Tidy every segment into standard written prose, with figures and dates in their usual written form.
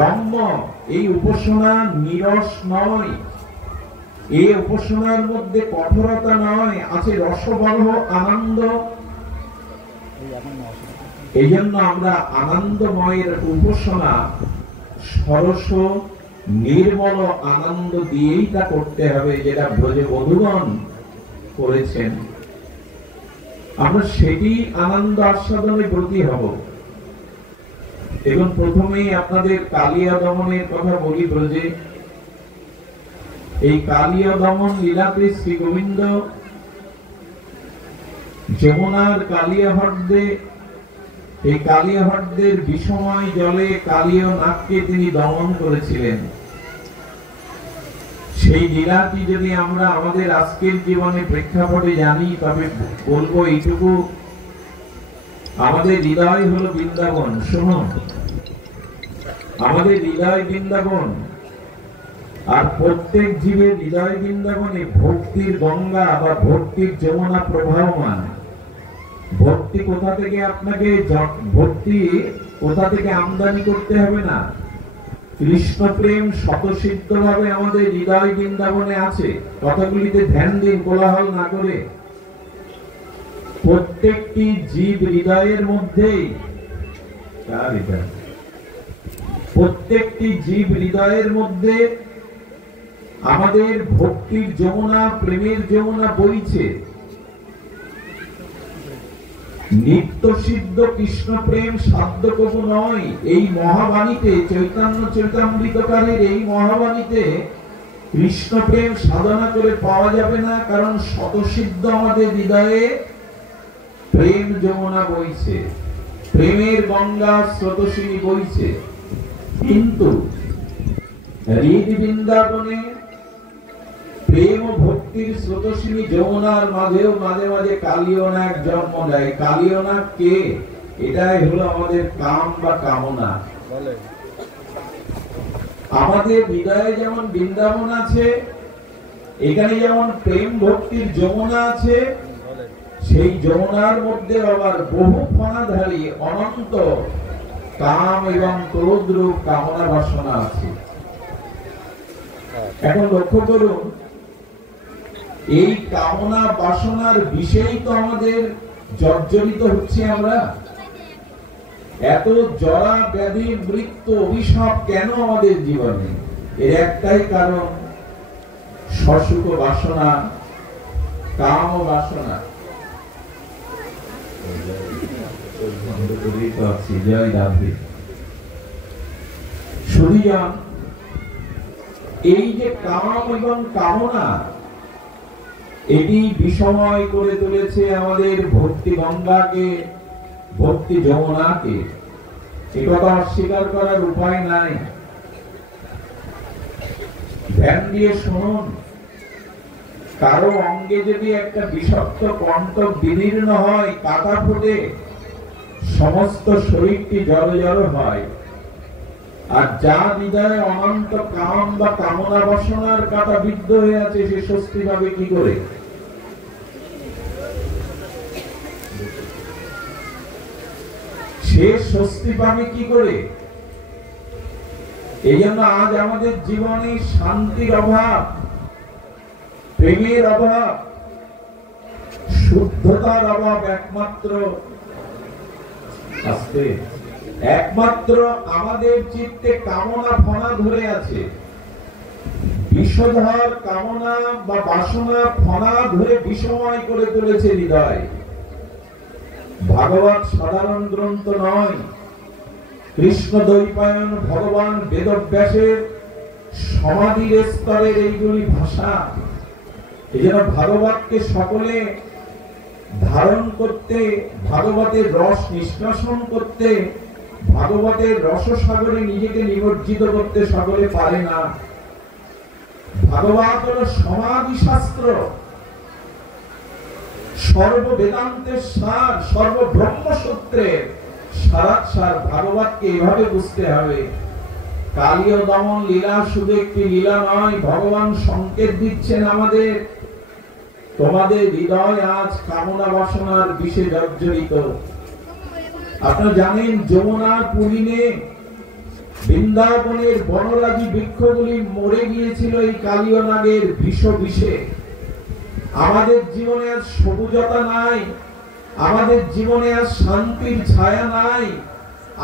রম্য এই উপাসনা নিরস নয়, এই উপাসনার মধ্যে কঠোরতা নয়, আছে রসবর্হ আনন্দ। এই জন্য আমরা আনন্দময়ের উপাসনা সরস নির্মল আনন্দ দিয়েই তা করতে হবে, যেটা ব্রজবধূগণ করেছেন। আমরা সেটি আনন্দ আস্বাদনে ব্রতী হব। এবং প্রথমেই আপনাদের কালিয়া দমনের কথা বলি। ব্রজে এই কালিয়া দমন লীলাতে শ্রী গোবিন্দ যমুনার কালিয়াহ্রদে, এই কালিয়াহ্রদের বিষময় জলে কালীয় নাগকে তিনি দমন করেছিলেন। সেই লীলাটি যদি আমরা আমাদের আজকের জীবনে প্রেক্ষাপটে জানি, তবে বলবো এইটুকু, আমাদের হৃদয় হলো বৃন্দাবন। শুনুন, আমাদের হৃদয় বৃন্দাবন, আর প্রত্যেক জীবের হৃদয় বৃন্দাবনে ভক্তির গঙ্গা বা ভক্তির যমুনা প্রবাহমান। ভক্তি কোথা থেকে আপনাকে, ভক্তি কোথা থেকে আমদানি করতে হবে না। কৃষ্ণ প্রেম স্বতঃসিদ্ধ ভাবে আমাদের হৃদয় বৃন্দাবনে আছে। কথাগুলিতে ধ্যান দিন, কোলাহল না করে। প্রত্যেকটি জীব হৃদয়ের মধ্যেই, প্রত্যেকটি জীব হৃদয়ের মধ্যে আমাদের ভক্তির যমুনা, প্রেমের যমুনা বইছে। নিত্য সিদ্ধ কৃষ্ণ প্রেম সাধ্য কবু নয়। এই মহাবাণীতে, চৈতন্য চৈতামৃতকারের এই মহাবাণীতে কৃষ্ণ প্রেম সাধনা করে পাওয়া যাবে না, কারণ স্বতঃসিদ্ধ আমাদের হৃদয়ে প্রেম যমুনা বইছে, প্রেমের গঙ্গা স্রোতস্বিনী বইছে। কিন্তু হৃদ বৃন্দাবনে প্রেম ও ভক্তির স্রোতস্বিনী যমুনার মাঝেও মাঝে মাঝে কালীয় নাগ জন্ম দেয়। কালীয় নাগ কে? এটাই হলো আমাদের কাম বা কামনা। আমাদের হৃদয়ে যেমন বৃন্দাবন আছে, এখানে যেমন প্রেম ভক্তির যমুনা আছে, সেই যমুনার মধ্যে আবার বহু ফণাধারী অনন্ত কাম এবং ক্রোধ রূপ কামনা বাসনা আছে। এখন লক্ষ্য করুন, এই কামনা বাসনার বিষয়েই তো আমাদের জর্জরিত হচ্ছে। আমরা এত জরা ব্যাধি মৃত্যু অভিশাপ কেন আমাদের জীবনে? এর একটাই কারণ, সসুখ বাসনা, কাম বাসনা। এই যে কাম এবং কামনা, এটি বিষময় করে তুলেছে আমাদের ভক্তি গঙ্গাকে, ভক্তি যমুনাকে। একথা অস্বীকার করার উপায় নাই। ধ্যান দিয়ে শুনুন, কারো অঙ্গে যদি একটা বিষাক্ত কণ্টক বিদীর্ণ হয়, কাটা ফুটে, সমস্ত শরীরটি জড়ো জড়ো হয়। আর যা হৃদয়ে অনন্ত কাম বা কামনা বাসনার কাটা বিদ্ধ হয়ে আছে, সে স্বস্তি পাবে কি করে? সে স্বস্তি পাবে কি করে? এই জন্য আজ আমাদের জীবনে শান্তির অভাব, প্রেমের অভাব, শুদ্ধতার অভাব। একমাত্র আমাদের চিত্তে কামনা ফণা ধরে আছে। বিষধর কামনা বা বাসনা ফণা ধরে বিষময় করে তুলেছে হৃদয়। ভাগবত সাধারণ গ্রন্থ নয়। কৃষ্ণ দ্বৈপায়ন ভগবান বেদব্যাসের সমাধির স্তরের এইগুলি ভাষা। এই জন্য ভাগবতকে সকলে ধারণ করতে, ভাগবতের রস নিষ্কাশন করতে, ভাগবতের রসসাগরে নিজেকে নিমজ্জিত করতে সকলে পারে না। ভাগবত হলো সমাধি শাস্ত্র, সর্ব বেদান্তের সার, সর্ব ব্রহ্মসূত্রের সার। ভাগবতকে এভাবে বুঝতে হবে। কালীয় দমন লীলা শুধু একটি লীলা নয়। ভগবান সংকেত দিচ্ছেন আমাদের, তোমাদের হৃদয় আজ কামনা বাসনার বিষে জর্জরিত। আপনারা জানেন যমুনার পুলিনে বৃন্দাবনের বনরাজি বৃক্ষগুলি মরে গিয়েছিল এই কালীয় নাগের বিষে। আমাদের জীবনে আজ সবুজতা নাই, আমাদের জীবনে আজ শান্তির ছায়া নাই,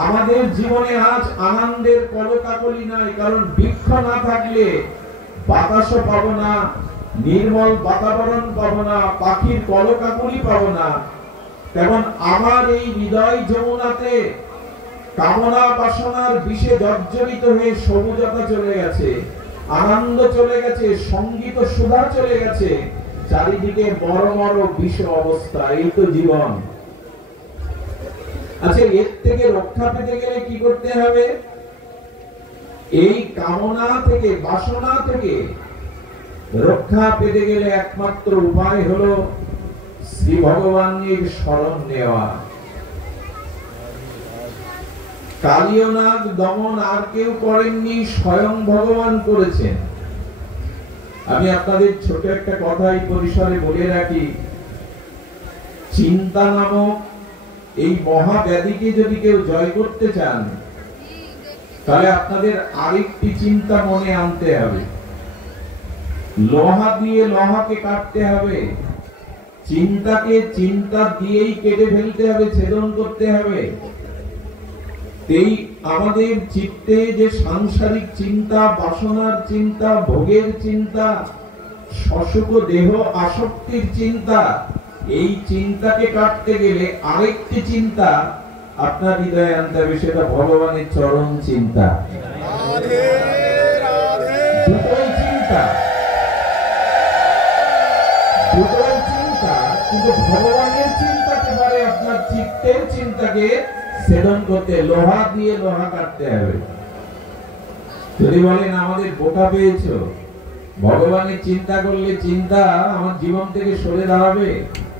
আমাদের জীবনে আজ আনন্দের কলকাকলি নাই। কারণ বৃক্ষ না থাকলে বাতাসও পাবো না, নির্মল বাতাবরণ পাবো না, পাখির কলকাকলি পাবো না। তেমন আমার এই হৃদয় যমুনাতে কামনা বাসনার বিষে জর্জরিত হয়ে সবুজতা চলে গেছে, আনন্দ চলে গেছে, সঙ্গীত সুধা চলে গেছে, চারিদিকে বড় বড় বিষ অবস্থা। এই তো জীবন। আচ্ছা, এর থেকে রক্ষা পেতে গেলে কি করতে হবে? এই কামনা থেকে, বাসনা থেকে রক্ষা পেতে গেলে একমাত্র উপায় হলো শ্রী ভগবানের শরণ নেওয়া। কালীয় নাগ দমন আর কেউ করেননি, স্বয়ং ভগবান করেছেন। আমি আপনাদের ছোট একটা কথা এই পরিসরে বলে রাখি, চিন্তা নামক এই মহাব্যাধিকে যদি কেউ জয় করতে চান, তাহলে আপনাদের আরেকটি চিন্তা মনে আনতে হবে। লোহা দিয়ে লোহাকে কাটতে হবে, চিন্তাকে চিন্তা দিয়েই কেটে ফেলতে হবে, ছেদন করতে হবে। এই আমাদের চিত্তে যে সাংসারিক চিন্তা, বাসনার চিন্তা, ভোগের চিন্তা, অসুখ দেহ আসক্তির চিন্তা, এই চিন্তাকে কাটতে গেলে আরেকটি চিন্তা আপনার হৃদয়ে আনতে হবে, সেটা ভগবানের চরণ চিন্তা। দুটোই চিন্তা, দুটোই চিন্তা, কিন্তু ভগবানের চিন্তাকে পারে আপনার চিত্তের চিন্তাকে ছেদন করতে। লোহা দিয়ে লোহা কাটতে হবে। যদি বলেন আমাদের বোকা পেয়েছো, ভগবানের চিন্তা করলে চিন্তা আমার জীবন থেকে সরে দাঁড়াবে,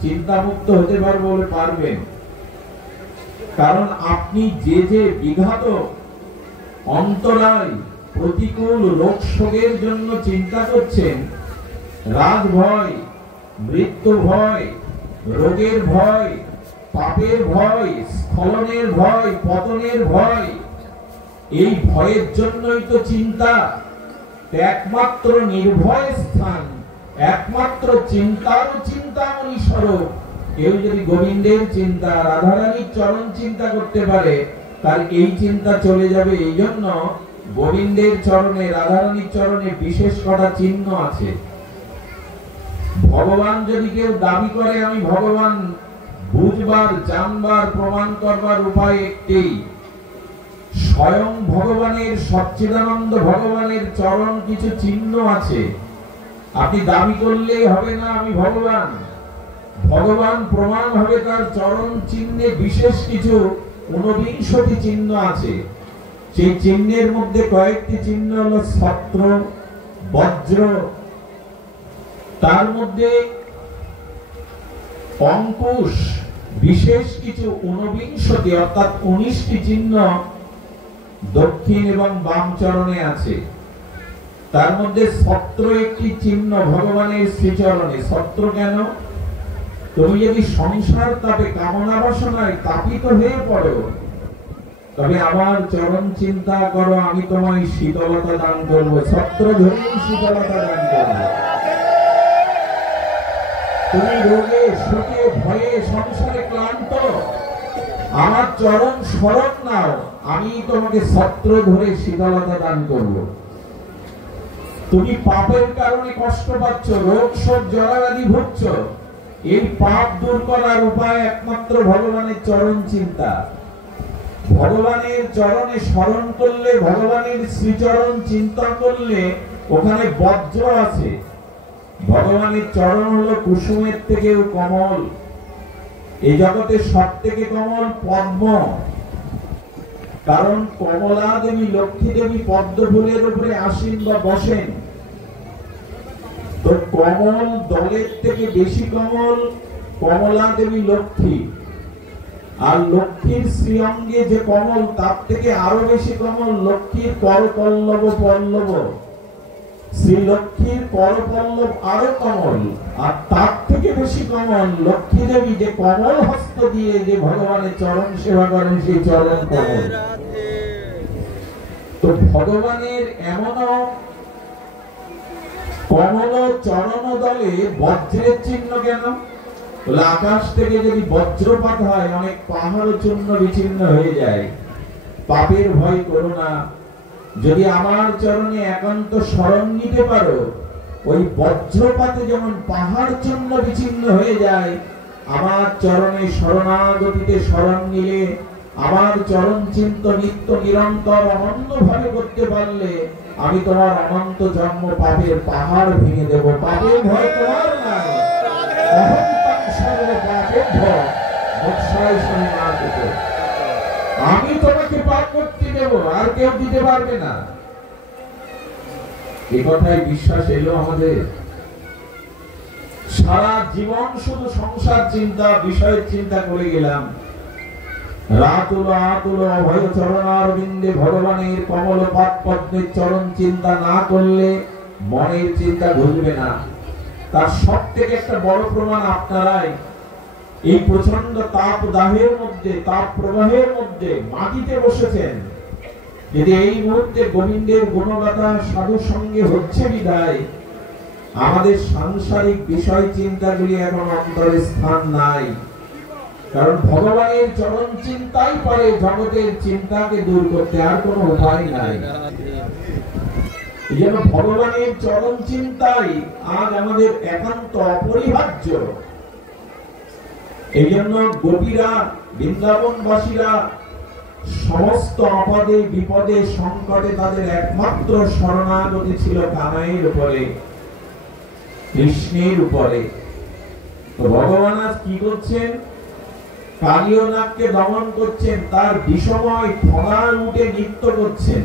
চিন্তা মুক্ত হতে পারবো বলে পারবেন। কারণ আপনি যে যে বিঘাত অন্তরায় প্রতিকূল রোগ শোকের জন্য চিন্তা করছেন, রাগ ভয়, মৃত্যু ভয়, রোগের ভয়, পাপের ভয়, স্খলনের ভয়, পতনের ভয়, এই ভয়ের জন্যই তো চিন্তা। একমাত্র নির্ভয় স্থান, একমাত্র চিন্তার চিন্তামণি স্বরূপ কেউ যদি গোবিন্দের চিন্তা, রাধারানীর চরণ চিন্তা করতে পারে, তার এই চিন্তা চলে যাবে। এই জন্য গোবিন্দের চরণে, রাধারানীর চরণে বিশেষ কটা চিহ্ন আছে। ভগবান যদি কেউ দাবি করে আমি ভগবান, বুঝবার, জানবার, প্রমাণ করবার উপায় একটি, স্বয়ং ভগবানের, সচ্চিদানন্দ ভগবানের চরণ কিছু চিহ্ন আছে। আপনি দাবি করলেই হবে না আমি ভগবান, ভগবান প্রমাণ হবে তার চরণ চিহ্নে বিশেষ কিছু 49টি চিহ্ন আছে। সেই চিহ্নের মধ্যে কয়েকটি চিহ্ন হলো ছত্র, বজ্র, তার মধ্যে অঙ্কুশ, বিশেষ কিছু 49 অর্থাৎ 19টি চিহ্ন দক্ষিণ এবং বাম চরণে আছে। তার মধ্যে ছত্র একটি চিহ্ন ভগবানের শ্রীচরণে। ছত্র কেন? তুমি যদি সংসার তাপে, কামনা বাসনায় তাপিত হয়ে পড়ো, তবে আমার চরণ চিন্তা করো, আমি তোমায় শীতলতা দান করবো। ছত্র ধরেই শীতলতা দান করবো। তুমি রোগে, শোকে, ভয়ে, সংসারে ক্লান্ত, আমার চরণ শরণ নাও, আমি তোমাকে ছত্র ধরে শীতলতা দান করব। তুমি পাপের কারণে কষ্ট পাচ্ছ, রোগ শোক জরাব্যাধি ভুগছ, এই পাপ দূর করার উপায় একমাত্র ভগবানের চরণ চিন্তা। ভগবানের চরণে স্মরণ করলে, ভগবানের শ্রীচরণ চিন্তা করলে ওখানে বজ্র আছে। ভগবানের চরণ হলো কুসুমের থেকেও কমল। এই জগতে সব থেকে কমল পদ্ম। কারণ কমলা দেবী, লক্ষ্মী দেবী পদ্ম ফুলের উপরে আসীন বা বসেন। তো কমল দলের থেকে বেশি কমল কমলা দেবী লক্ষ্মী। আর লক্ষ্মীর শ্রীঅঙ্গে যে কমল, তার থেকে আরো বেশি কমল লক্ষ্মীর করপল্লব পল্লব। শ্রী লক্ষ্মীর করপল্লব আরো কমল, আর তার থেকে বেশি কমল লক্ষ্মী দেবী যে কমল হস্ত দিয়ে যে ভগবানের চরণ সেবা করেন, সেই চরণ কমল। তো ভগবানের এমনও কমল চরণ দলে বজ্রের চিহ্ন কেন? বলে আকাশ থেকে যদি বজ্রপাত হয় অনেক পাহাড় চূর্ণ বিচ্ছিন্ন হয়ে যায়। পাপের ভয় করো না, যদি আমার চরণে একান্ত শরণ নিতে পারো, ওই বজ্রপাতে যেমন পাহাড় চূর্ণ বিচ্ছিন্ন হয়ে যায়, আমার চরণে শরণাগতিতে শরণ নিলে, আমার চরণ চিন্ত নিত্য নিরন্তর অনন্য ভাবে করতে পারলে, আমি তোমার অনন্ত জন্ম পাপের পাহাড় ভেঙে দেব। পাপের ভয় তোমার নাই, অহংকার সর্ব পাপের ভয় বৎসায় সন্ন্যাসিত। আমি তোমাকে পাপ করতে দেব, আর কেউ দিতে পারবে না। এই কথায় বিশ্বাস এলো আমাদের। সারা জীবন শুধু সংসার চিন্তা, বিষয়ের চিন্তা করে গেলাম। রাতুল আতুল অভয় চরণারবিন্দে ভগবানের কমল পাদ পদ্মের চরণ চিন্তা না করলে মনের চিন্তা ঘুরবে না। তার সব থেকে একটা বড় প্রমাণ আপনারাই। এই প্রচন্ড তাপ দাহের মধ্যে, তাপ প্রবাহের মধ্যে মাটিতে বসেছেন। যদি এই মুহূর্তে গোবিন্দের গুণগাথা সাধু সঙ্গে হচ্ছে বিদায়, আমাদের সাংসারিক বিষয় চিন্তাগুলি এখন অন্তরে স্থান নাই। কারণ ভগবানের চরণ চিন্তাই পারে জগতের চিন্তাকে দূর করতে, আর কোনো উপায় নাই। এই জন্য ভগবানের চরণ চিন্তাই আজ আমাদের একান্ত অপরিহার্য। এই জন্য গোপীরা, বৃন্দাবনবাসীরা সমস্ত আপদে বিপদে সংকটে তাদের একমাত্র শরণাগতি ছিল কানাইয়ের উপরে, কৃষ্ণের উপরে। তো ভগবান আজ কি করছেন? কালিয়নাগকে দমন করছেন, তার বিষময় ফলার উঠে নৃত্য করছেন।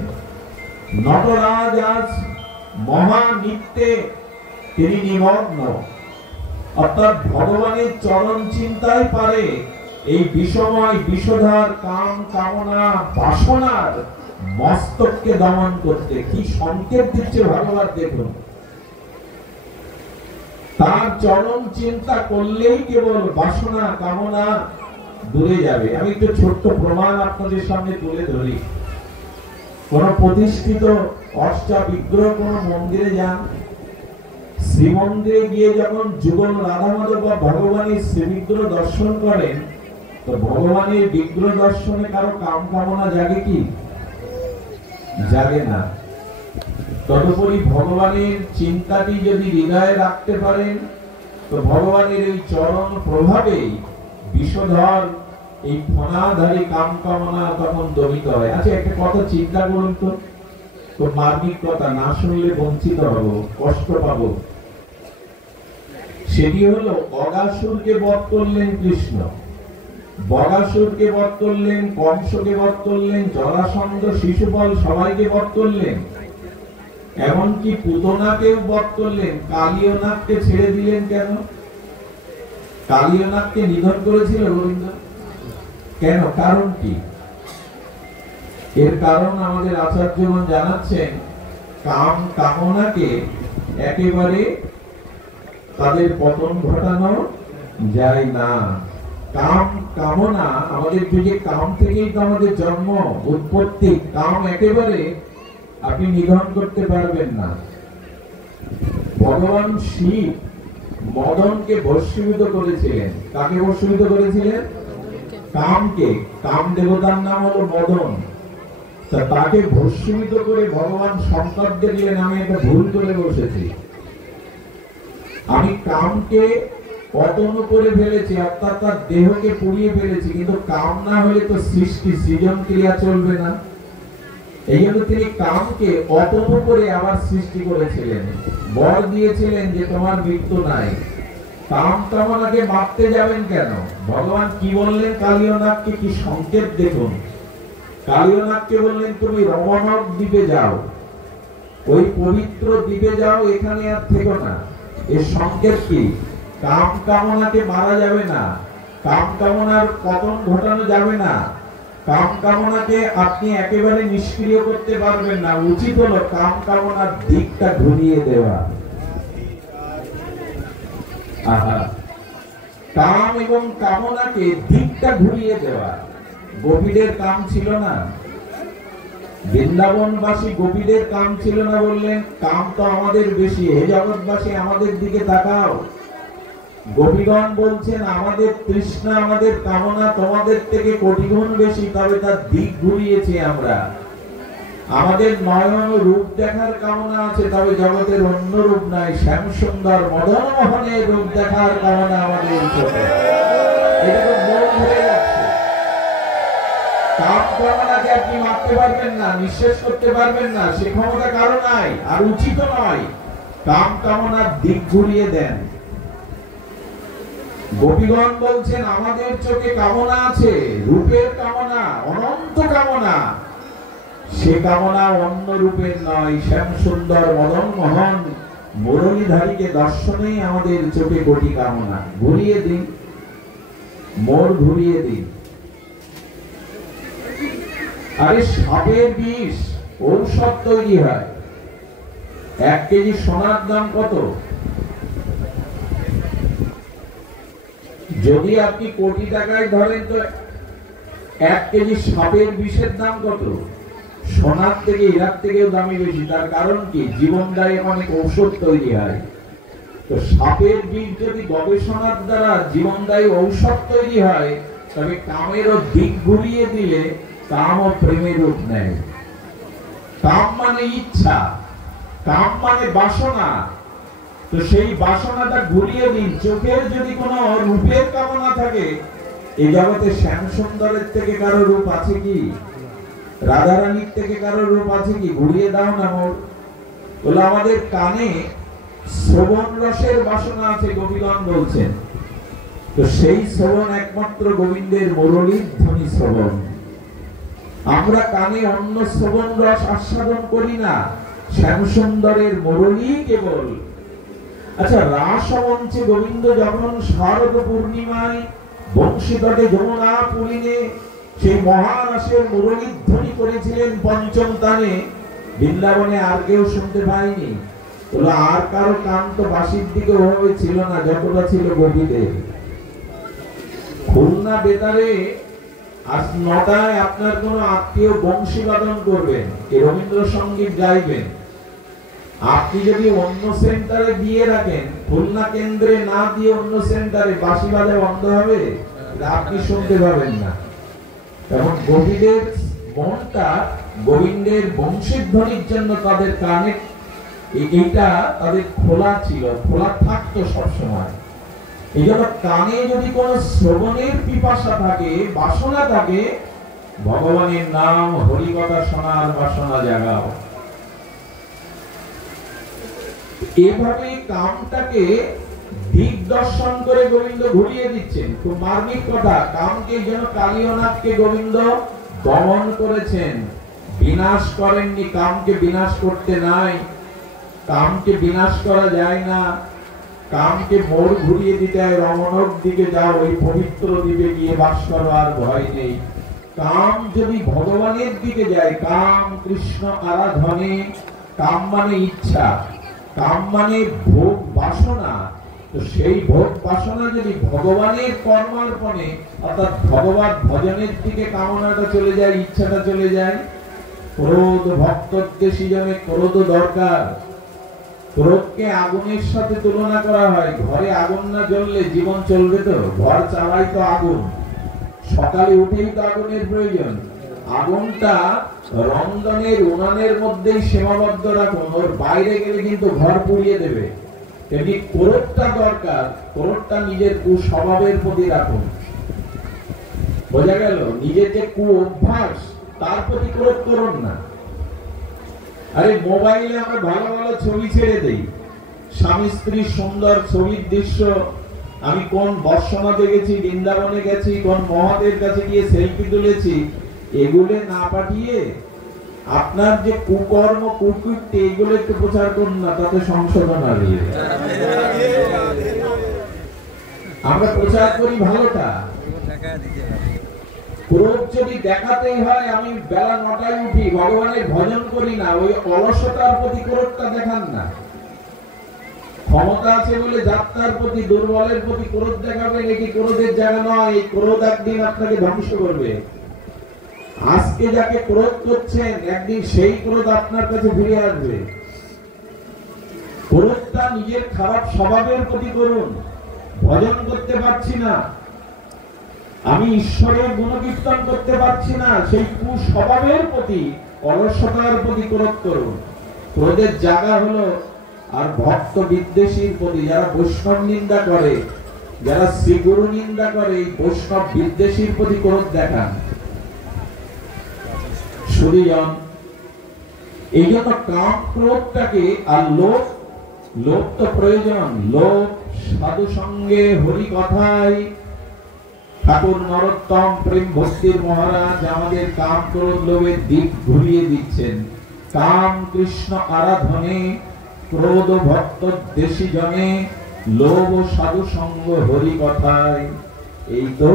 নটরাজ আজ মহা নৃত্যে তিনি নিমগ্ন। অর্থাৎ ভগবানের চরণ চিন্তায় পারে এই বিষময় বিষধর কাম কামনা বাসনার মস্তককে দমন করতে। কি সংকেত দিচ্ছে ভগবান দেখুন। তার চরণ চিন্তা করলেই কেবল বাসনা কামনা দূরে যাবে। আমি একটু ছোট্ট প্রমাণ আপনাদের সামনে তুলে ধরি। কোন প্রতিষ্ঠিত অষ্টা বিগ্রহ কোন মন্দিরে যান, শ্রীমন্দিরে গিয়ে যখন যুগল রাধা মাধব বা ভগবানের শ্রীবিগ্রহ দর্শন করেন, তো ভগবানের বিগ্রহ দর্শনে কারো কাম কামনা জাগে কি? জাগে না। তদুপরি ভগবানের চিন্তাটি যদি হৃদয়ে রাখতে পারেন, তো ভগবানের এই চরণ প্রভাবেই বিষধর এই ফনাধারী কাম কামনা তখন দমিত হয়। আচ্ছা, একটা কথা চিন্তা করুন তো, তো মার্মিক কথা, না শুনলে বঞ্চিত হব, কষ্ট পাবো। সেটি হলো অগাসুরকে বধ করলেন কৃষ্ণ, বগাসুরকে বধ করলেন, কংসকে বধ করলেন, জরাসন্ধ, শিশুপাল সবাইকে বধ করলেন, এমনকি পুতনাকেও বধ করলেন। কালিয়নাগকে ছেড়ে দিলেন কেন? কালিয়নাগকে নিধন করেছিল গোবিন্দ কেন? কারণ কি? এর কারণ আমাদের আচার্যগণ জানাচ্ছেন, কাম কামনাকে একেবারে তাদের পতন ঘটানো যায় না। কাম কামনা আমাদের যুগে, কাম থেকেই তো আমাদের জন্ম উৎপত্তি। কাম একেবারে আপনি নিধন করতে পারবেন না। ভগবান শিব মদনকে ভস্মীভূত করেছিলেন। কাকে ভস্মীভূত করেছিলেন? কামকে। কাম দেবতার নাম হলো মদন। তাকে ভস্মীভূত করে ভগবান শঙ্করকে দিলেন, আমি একটা ভুল করে বসেছি, আমি কামকে পতন করে ফেলেছি, অর্থাৎ তার দেহকে পুড়িয়ে ফেলেছি। কিন্তু কাম না হলে তো সৃষ্টি সৃজন ক্রিয়া চলবে না। এই জন্য তিনি কামকে অতন করে আবার সৃষ্টি করেছিলেন, বর দিয়েছিলেন যে তোমার মৃত্যু নাই। কাম কামনাকে মারতে যাবেন কেন? ভগবান কি বললেন কালিয়নাগকে? কি সংকেত দেখুন। কালিয়নাগকে বললেন তুমি রমণক দ্বীপে যাও, ওই পবিত্র দ্বীপে যাও, এখানে আর থেকো না। এর সংকেত কি? কাম কামনাকে মারা যাবে না, কাম কামনার পতন ঘটানো যাবে না। কাম কামনাকে আপনি একেবারে নিষ্ক্রিয় করতে পারবেন না। উচিত হলো কাম কামনার দিকটা ঘুরিয়ে দেওয়া। আহা, কাম এবং কামনাকে দিকটা ঘুরিয়ে দেওয়া। গোপীদের কাম ছিল না, বৃন্দাবনবাসী গোপীদের কাম ছিল না বললেন, কাম তো আমাদের বেশি, হে জগৎবাসী আমাদের দিকে তাকাও। গোপীগণ বলছেন আমাদের তৃষ্ণা, আমাদের কামনা তোমাদের থেকে কোটি গুণ বেশি, তবে তার দিক ঘুরিয়েছি আমরা। আমাদের নয়ন রূপ দেখার কামনা আছে, তবে জগতের অন্য রূপ নাই। শ্যাম সুন্দর মদন মোহনের রূপ দেখার কামনা আমাদের চোখে। এটা তো মন ভরে যাচ্ছে। কাম কামনাকে আপনি মারতে পারবেন না, নিঃশেষ করতে পারবেন না, সে ক্ষমতা কারো নাই, আর উচিত নয়। কাম কামনার দিক ঘুরিয়ে দেন। গোপীগণ বলছেন আমাদের চোখে কামনা আছে, রূপের কামনা, অনন্ত কামনা। সে কামনা অন্য রূপের নয়, শ্যাম সুন্দর মদন মোহন মুরলীধারীকে দর্শনেই আমাদের চোখে কোটি কামনা। ঘুরিয়ে দিন, মোর ঘুরিয়ে দিন। আরে সাপের বিষ ঔষধ তৈরি হয়। 1 কেজি সোনার দাম কত? যদি আপনি কোটি টাকায় ধরেন তো 1 কেজি সাপের বিষের দাম কত? সোনার থেকে হীরার থেকেও দামি বেশি। তার কারণ কি? জীবনদায়ী অনেক ঔষধ তৈরি হয়। তো সাপের বিষ যদি গবেষণার দ্বারা জীবনদায়ী ঔষধ তৈরি হয়, তবে কামেরও দিক ঘুরিয়ে দিলে কাম ও প্রেমের রূপ নেয়। কাম মানে ইচ্ছা, কাম মানে বাসনা। তো সেই বাসনাটা ঘুরিয়ে দিন। চোখের যদি কোনো রূপের কামনা থাকে, এই জগতে শ্যাম সুন্দরের থেকে কারো রূপ আছে কি? রাধারানীর থেকে কারো রূপ আছে কি? ঘুরিয়ে দাও না মোর। বলে আমাদের কানে শ্রবণ রসের বাসনা আছে, গোপীগণ বলছেন। তো সেই শ্রবণ একমাত্র গোবিন্দের মুরলীর ধ্বনি শ্রবণ। আমরা কানে অন্য শ্রবণ রস আস্বাদন করি না, শ্যাম সুন্দরের মুরলী কেবল। আচ্ছা, রাস মঞ্চে গোবিন্দ যখন শারদ পূর্ণিমায় বংশীতটে যমুনা পুলিনে সেই মহারাসের মুরলীর ধ্বনি করেছিলেন পঞ্চম তানে, বৃন্দাবনে আর কেউ শুনতে পায়নি। বলে আর কারো কান তো বাঁশির দিকে ওভাবে ছিল না যতটা ছিল গোপীদের। খুলনা বেতারে আজ 9টায় আপনার কোন আত্মীয় বংশী বাদন করবেন, রবীন্দ্রসঙ্গীত গাইবেন। আপনি যদি অন্য সেন্টারে দিয়ে রাখেন, খুলনা কেন্দ্রে না দিয়ে অন্য সেন্টারে বাঁশি বাজা বন্ধ হবে, আপনি শুনতে পাবেন না। তখন গোপীদের মনটা গোবিন্দের বংশীর ধ্বনির জন্য তাদের কানে এইটা তাদের খোলা ছিল, খোলা থাকতো সবসময়। এই জন্য কানে যদি কোন শ্রবণের পিপাসা থাকে, বাসনা থাকে, ভগবানের নাম হরিকথা শোনার বাসনা জাগাও। এভাবে কামটাকে দিক দর্শন করে গোবিন্দ ঘুরিয়ে দিচ্ছেন। খুব মার্মিক কথা। কামকে যেন কালীয়নাথকে গোবিন্দ দমন করেছেন, বিনাশ করেননি। কামকে বিনাশ করতে নাই, কামকে বিনাশ করা যায় না। কামকে মোড় ঘুরিয়ে দিতে হয়, রমণক দিকে যাও, ওই পবিত্র দ্বীপে গিয়ে বাস করো, আর ভয় নেই। কাম যদি ভগবানের দিকে যায়, কাম কৃষ্ণ আরাধনে, কাম মানে ইচ্ছা, কাম মানে ভোগ বাসনা। তো সেই ভোগ বাসনা যদি ভগবানের কর্মার্পণে অর্থাৎ ভগবত ভজনের দিকে কামনাটা চলে যায়, ইচ্ছাটা চলে যায়। ক্রোধ ভক্তদ্বেষী জনে ক্রোধ দরকার। ক্রোধকে আগুনের সাথে তুলনা করা হয়। ঘরে আগুন না জ্বললে জীবন চলবে তো? ঘর চালাই তো আগুন, সকালে উঠেই তো আগুনের প্রয়োজন। আগুনটা রন্ধনের উনানের মধ্যেই সীমাবদ্ধ রাখুন, ওর বাইরে গেলে কিন্তু ঘর পুড়িয়ে দেবে। তেমনি ক্রোধটা দরকার, ক্রোধটা নিজের কুস্বভাবের প্রতি রাখুন। বোঝা গেল? নিজের যে কু অভ্যাস তার প্রতি ক্রোধ করুন না। আরে মোবাইলে আমরা ভালো ভালো ছবি ছেড়ে দেই, স্বামী স্ত্রী সুন্দর ছবির দৃশ্য। আমি কোন বর্ষণাতে গেছি, বৃন্দাবনে গেছি, কোন মহাদেব কাছে গিয়ে সেলফি তুলেছি, এগুলো না পাঠিয়ে আপনার যে কুকর্ম কুকীর্তি এগুলো একটু প্রচার করুন না, তাতে সংশোধন হবে। আমরা প্রচার করি ভালোটা, ক্রোধ যদি দেখাতেই হয়, আমি বেলা 9টায় উঠি, ভগবানের ভজন করি না, ওই অলসতার প্রতি ক্রোধটা দেখান না। ক্ষমতা আছে বলে যাত্রার প্রতি, দুর্বলের প্রতি ক্রোধ দেখাবে, নাকি ক্রোধের জায়গা নয়। এই ক্রোধ একদিন আপনাকে ধ্বংস করবে। আজকে যাকে ক্রোধ করছেন, একদিন সেই ক্রোধ আপনার কাছে ফিরে আসবে। ক্রোধটা নিজের খারাপ স্বভাবের প্রতি করুন। ভজন করতে পারছি না, আমি ঈশ্বরের গুণকীর্তন করতে পারছি না, সেই কুস্বভাবের প্রতি, অলসতার প্রতি ক্রোধ করুন। ক্রোধের জায়গা হলো আর ভক্ত বিদ্বেষীর প্রতি, যারা বৈষ্ণব নিন্দা করে, যারা শ্রীগুরু নিন্দা করে, এই বৈষ্ণব বিদ্বেষীর প্রতি ক্রোধ দেখান। সুরিজন, এই জন্য কাম ক্রোধটাকে, আর লোভ, লোভ তো প্রয়োজন। লোভ সাধু সঙ্গে, হরি কথায়। ঠাকুর নরোত্তম প্রেম ভক্তির মহারাজ আমাদের কাম ক্রোধ লোভের দিক ঘুরিয়ে দিচ্ছেন। কাম কৃষ্ণ আরাধনে, ক্রোধ ভক্ত দেশী জনে, লোভ সাধু সঙ্গ হরি কথায়। এই তো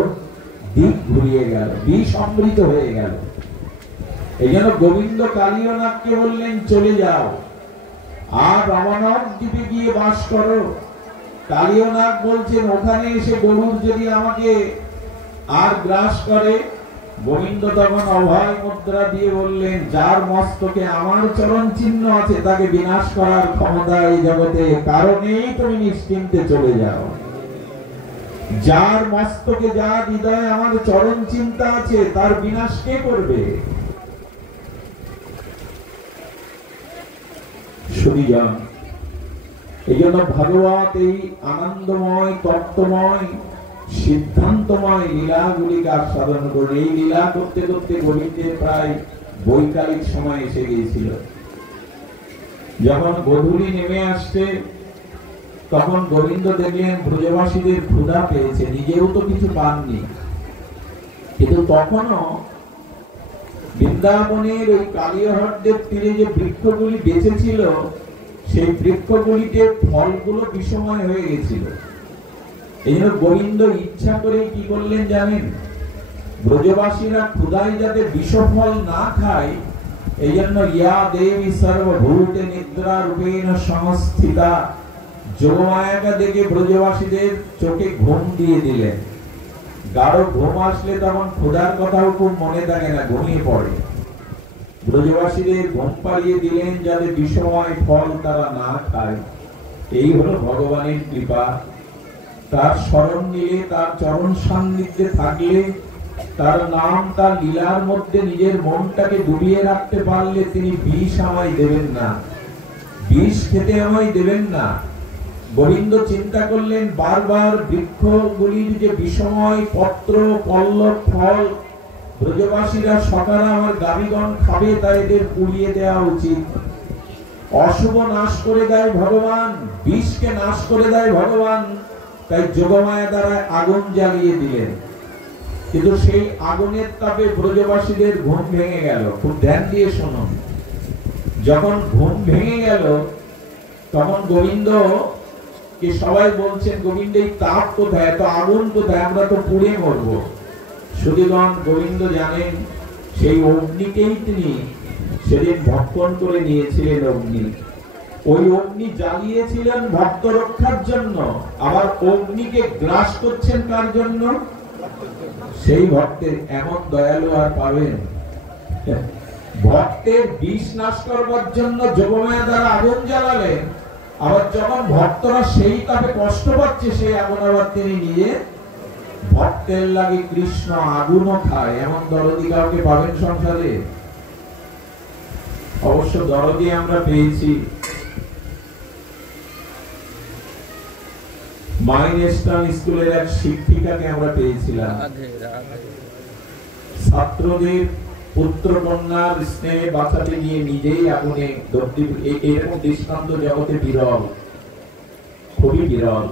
দিক ঘুরিয়ে গেল, বিষ অমৃত হয়ে গেল। এই জন্য গোবিন্দ কালীয়নাথকে বললেন, চলে যাও আর রমানব দ্বীপে গিয়ে বাস করো। কালীয়নাথ বলছেন, ওখানে এসে গরুর যদি আমাকে আর গ্রাস করে। গোবিন্দ তখন অভয় মুদ্রা দিয়ে বললেন, যার মস্তকে আমার চরণ চিহ্ন আছে, তাকে বিনাশ করার ক্ষমতা এই জগতে কারণেই তুমি নিশ্চিন্তে চলে যাও। যার মস্তকে, যার হৃদয়ে আমার চরণ চিন্তা আছে, তার বিনাশ কে করবে? সুরিজন, এই জন্য ভাগবত এই আনন্দময়, তত্ত্বময়, সিদ্ধান্তময় লীলাগুলিকে আস্বাদন করে। এই লীলা করতে করতে গোবিন্দের প্রায় বৈকালিক সময় এসে গিয়েছিল। যখন গধূলি নেমে আসছে, তখন গোবিন্দ দেখলেন ব্রজবাসীদের ক্ষুধা পেয়েছে, নিজেও তো কিছু পাননি। কিন্তু তখনও বৃন্দাবনের ওই কালীহট্টের তীরে যে বৃক্ষগুলি বেঁচেছিল, সেই বৃক্ষগুলিতে ফলগুলো বিষময় হয়ে গেছিল। এই জন্য গোবিন্দ ইচ্ছা করে কি করলেন জানেন? ব্রজবাসীরা ক্ষুধায় যাতে বিষফল না খায়, এই জন্য ইয়া দেবী সর্বভূতে নিদ্রা রূপেণ সংস্থিতা, যোগমায়াকে দেখে ব্রজবাসীদের চোখে ঘুম দিয়ে দিলেন। গাঢ় ঘুম আসলে তখন ক্ষুধার কথাও খুব মনে থাকে না, ঘুমিয়ে পড়ে। ব্রজবাসীদের ঘুম পাড়িয়ে দিলেন যাতে বিষময় ফল তারা না খায়। এই হলো ভগবানের কৃপা। তার স্মরণ নিলে, তার চরণ সান্নিধ্যে থাকলে, তার নাম, তার লীলার মধ্যে নিজের মনটাকে ডুবিয়ে রাখতে পারলে তিনি বিষ আমায় দেবেন না, বিষ খেতে আমায় দেবেন না। গোবিন্দ চিন্তা করলেন, বারবার বৃক্ষগুলির যে বিষময় পত্র, পল্লব, ফল ব্রজবাসীরা সকালে আমার গাভীগণ খাবে, তাই এদের পুড়িয়ে দেওয়া উচিত। অশুভ নাশ করে দেয় ভগবান, বিষকে নাশ করে দেয় ভগবান। তাই যোগমায়া দ্বারা আগুন জ্বালিয়ে দিলেন। কিন্তু সেই আগুনের তাপে ব্রজবাসীদের ঘুম ভেঙে গেল। খুব ধ্যান দিয়ে শুনুন। যখন ঘুম ভেঙে গেল, তখন গোবিন্দ কে সবাই বলছেন, গোবিন্দ এই তাপ কোথায়, এত আগুন কোথায়, আমরা তো পুড়ে মরবো। সুধীগণ, গোবিন্দ জানেন সেই অগ্নিকেই তিনি সেদিন ভক্ষণ করে নিয়েছিলেন। অগ্নি, ওই অগ্নি জ্বালিয়েছিলেন ভক্ত রক্ষার জন্য, আবার অগ্নিকে গ্রাস করছেন কার জন্য? সেই ভক্তের। এমন দয়ালু আর পাবেন? ভক্তের বিষ নাশ করবার জন্য যোগমায়া দ্বারা আগুন জ্বালালেন, আবার যখন ভক্তরা সেই তাপে কষ্ট পাচ্ছে, সেই আগুন আবার তিনি নিজে ভক্তের লাগে কৃষ্ণ আগুনও খায়। এমন দরদি কাউকে পাবেন সংসারে? অবশ্য দরদি আমরা পেয়েছি। মাইনেস্টান স্কুলের এক শিক্ষিকাকে আমরা পেয়েছিলাম। ছাত্রদের পুত্র কন্যার স্নেহে বাঁচাতে গিয়ে নিজেই আগুনে দগ্ধ। এরকম দৃষ্টান্ত জগতে বিরল, খুবই বিরল।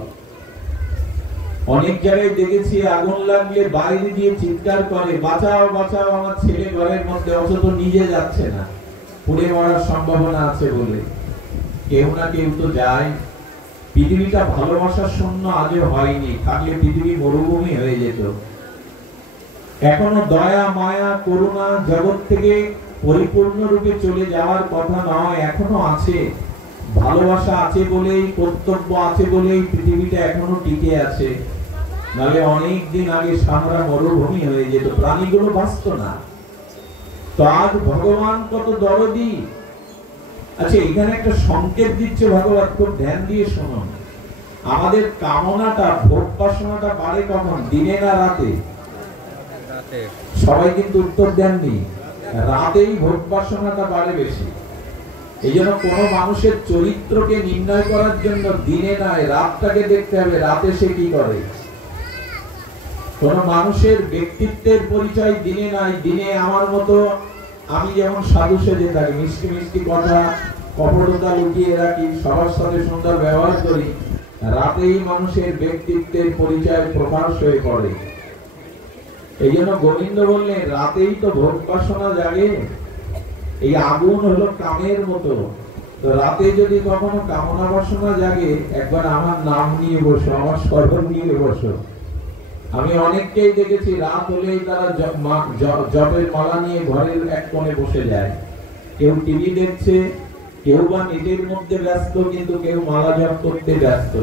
অনেক জায়গায় দেখেছি আগুন লাগলে বাইরে দিয়ে চিৎকার করে, বাঁচাও বাঁচাও আমার ছেলে ঘরের মধ্যে, অথচ নিজে যাচ্ছে না, পুড়ে মরার সম্ভাবনা আছে বলে। কেউ না কেউ তো যায়। পৃথিবীটা ভালোবাসার শূন্য আজও হয়নি, থাকলে পৃথিবী মরুভূমি হয়ে যেত। এখনো দয়া মায়া করুণা জগৎ থেকে পরিপূর্ণরূপে চলে যাওয়ার কথা নয়, এখনো আছে। ভালোবাসা আছে বলেই, কর্তব্য আছে বলেই পৃথিবীটা এখনো টিকে আছে। নালে অনেক দিন আগে সামরা মরুভূমি হয়ে যেত, প্রাণীগুলো বাঁচত না। তো আজ ভগবান কত দরদি। আচ্ছা, এখানে একটা সংকেত দিচ্ছে ভগবান, খুব ধ্যান দিয়ে শুনুন। আমাদের কামনাটা, ভোগ বাসনাটা বাড়ে কখন? দিনে না রাতে? সবাই কিন্তু উত্তর দেননি। রাতেই ভোগ বাসনাটা বাড়ে বেশি। এই জন্য কোন মানুষের চরিত্রকে নির্ণয় করার জন্য দিনে নয়, রাতটাকে দেখতে হবে, রাতে সে কি করে। কোন মানুষের ব্যক্তিত্বের পরিচয় দিনে নয়। দিনে আমার মতো আমি যেমন সাধু সেজে থাকি, মিষ্টি মিষ্টি কথা, কপটতা লুকিয়ে রাখি, সবার সাথে সুন্দর ব্যবহার করি, রাতেই মানুষের ব্যক্তিত্বের পরিচয় প্রকাশ হয়ে পড়ে। এই জন্য গোবিন্দ বললেন, রাতেই তো ভোগ বাসনা জাগে। এই আগুন হলো কামের মতো। তো রাতে যদি কখনো কামনা বাসনা জাগে, একবার আমার নাম নিয়ে বসো, আমার স্মরণ নিয়ে বসো। আমি অনেককেই দেখেছি রাত হলেই তারা জপের মালা নিয়ে ঘরের এক কোণে বসে যায়। কেউ টিভি দেখছে, কেউ বা নেটের মধ্যে ব্যস্ত, কিন্তু কেউ মালা জপ করতে ব্যস্ত।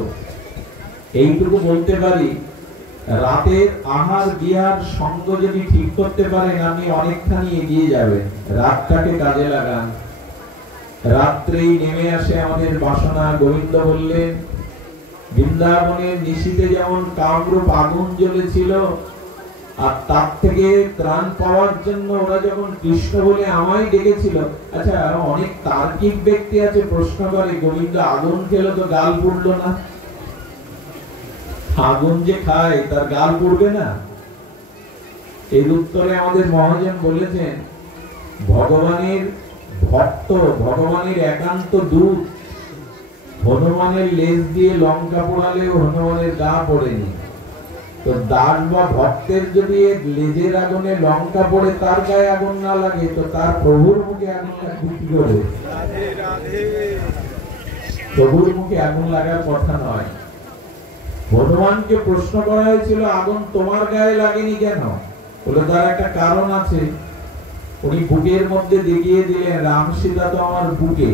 এইটুকু বলতে পারি, রাতের আহার বিহার সঙ্গ যদি ঠিক করতে পারেন, আপনি অনেকখানি এগিয়ে যাবেন। রাতটাকে কাজে লাগান। রাত্রেই নেমে আসে আমাদের বাসনা। গোবিন্দ বললেন, বৃন্দাবনের নিশীথে যেমন কামরূপ আগুন জ্বলেছিল, আর তার থেকে ত্রাণ পাওয়ার জন্য ওরা যখন কৃষ্ণ বলে আমায় ডেকেছিল। আচ্ছা, অনেক তার্কিক ব্যক্তি আছে, প্রশ্ন করে, গোবিন্দ আগুন খেলো তো গাল পুড়লো না? আগুন যে খায় তার গাল পুড়বে না? এর উত্তরে আমাদের মহাজন বলেছেন, ভগবানের ভক্ত, ভগবানের একান্ত দূত হনুমানের লেজ দিয়ে লঙ্কা পোড়ালেও হনুমানের গা পড়েনি। তো দাস বা ভক্তের যদি লেজের আগুনে লঙ্কা পড়ে তার গায়ে আগুন না লাগে, তো তার প্রভুর মুখে আগুন লাগবে কি করে? প্রভুর মুখে আগুন লাগার কথা নয়। হনুমানকে প্রশ্ন করা হয়েছিল, আগুন তোমার গায়ে লাগেনি কেন? বলে, তার একটা কারণ আছে। উনি বুকের মধ্যে দেখিয়ে দিলেন, রাম সীতা তো আমার বুকে।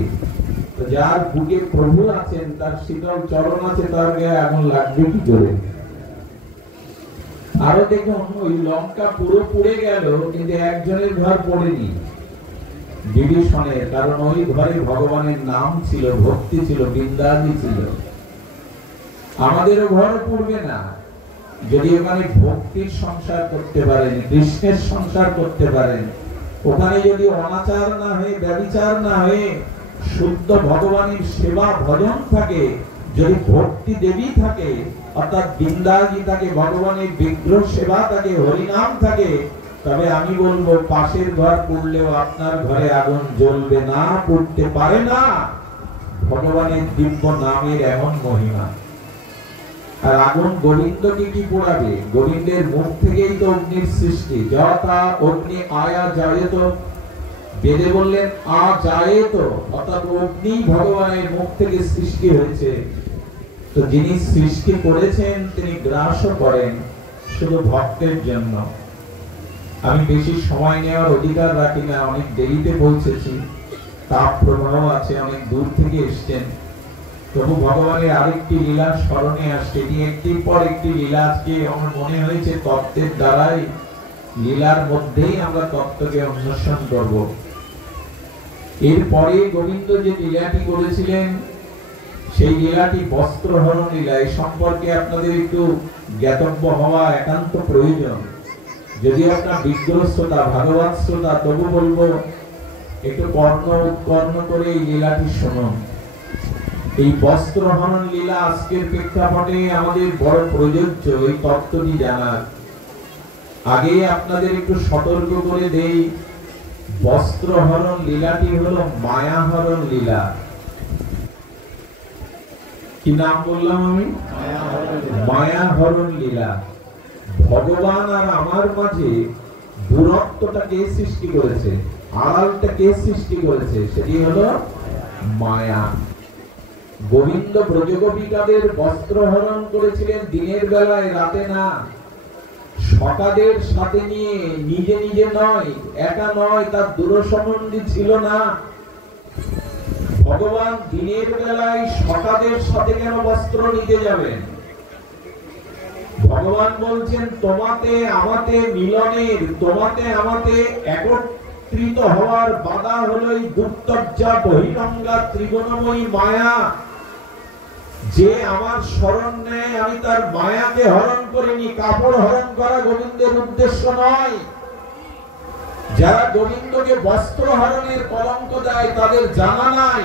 তো যার বুকে প্রভু আছেন, তার শীতল চরণ আছে, তার গায়ে আগুন লাগবে কি করে? আরো দেখুন, ওই লঙ্কা পুরো পুড়ে গেল, কিন্তু একজনের ঘর পড়েনি, বিভীষণের। কারণ ওই ঘরে ভগবানের নাম ছিল, ভক্তি ছিল, বৃন্দাবনী ছিল। আমাদেরও ঘর পড়বে না যদি ওখানে ভক্তির সংসার করতে পারেন, কৃষ্ণের সংসার করতে পারেন। ওখানে যদি অনাচার না হয়ে, ব্যভিচার না হয়ে শুদ্ধ ভগবানের সেবা ভজন থাকে, যদি ভক্তি দেবী থাকে, অর্থাৎ বৃন্দাবনী থাকে, ভগবানের বিগ্রহ সেবা থাকে, হরিনাম থাকে, তবে আমি বলবো পাশের ঘর পড়লেও আপনার ঘরে আগুন জ্বলবে না, পড়তে পারে না। ভগবানের দিব্য নামের এমন মহিমা। আর আগুন গোবিন্দকে কি পোড়াবে? গোবিন্দের মুখ থেকেই তো অগ্নির সৃষ্টি। যথা অগ্নি আয়া জায়েত, বেদে বললেন আ জায়েত, অর্থাৎ অগ্নি ভগবানের মুখ থেকে সৃষ্টি হয়েছে। তো যিনি সৃষ্টি করেছেন তিনি গ্রাস করেন শুধু ভক্তের জন্য। আমি বেশি সময় নেওয়ার অধিকার রাখি না, অনেক দেরিতে পৌঁছেছি, তাপ প্রবাহ আছে, অনেক দূর থেকে এসছেন। প্রভু ভগবানের আরেকটি লীলা স্মরণে আসছে। এটি একটির পর একটি লীলা। আজকে আমার মনে হয়েছে তত্ত্বের দ্বারাই, লীলার মধ্যেই আমরা তত্ত্বকে অন্বেষণ করব। এরপরে গোবিন্দ যে লীলাটি করেছিলেন, সেই লীলাটি বস্ত্রহরণ লীলা। এই সম্পর্কে আপনাদের একটু জ্ঞাতব্য হওয়া একান্ত প্রয়োজন। যদি আপনার বিগ্রহ শ্রোতা, ভাগবত শ্রোতা, তবু বলবো একটু কর্ণ উৎকর্ণ করে এই লীলাটি শুনুন। এই বস্ত্রহরণ লীলা আজকের প্রেক্ষাপটে আমাদের বড় প্রযোজ্য এই তত্ত্বটি জানার। আগে আপনাদের একটু সতর্ক করে দেই, বস্ত্রহরণ লীলাটি হলো মায়াহরণ লীলা। কি নাম বললাম আমি? মায়াহরণ লীলা। ভগবান আর আমার মাঝে দূরত্বটা কে সৃষ্টি করেছে? আড়ালটা কে সৃষ্টি করেছে? সেটি হলো মায়া। গোবিন্দ ব্রজগোপিকাদের বস্ত্র হরণ করেছিলেন দিনের বেলায়, রাতে না। সকাদের সাথে নিয়ে নিজে নিজে নয়, একা নয়, তার দূরসম্বন্ধী ছিল না। ভগবান দিনের বেলায় সকাদের সাথে কেন বস্ত্র নিতে যাবেন? ভগবান বলছেন তোমাতে আমাতে মিলনের, তোমাতে আমাতে একত্রিত হওয়ার বাধা হলো এই দুর্তজ্জা বহিরঙ্গা ত্রিগুণময়ী মায়া। যে আমার শরণ নেয় আমি তার মায়াকে হরণ করিনি। কাপড় হরণ করা গোবিন্দের উদ্দেশ্য নয়। যারা গোবিন্দকে বস্ত্র হরণের কলঙ্ক দেয় তাদের জানা নাই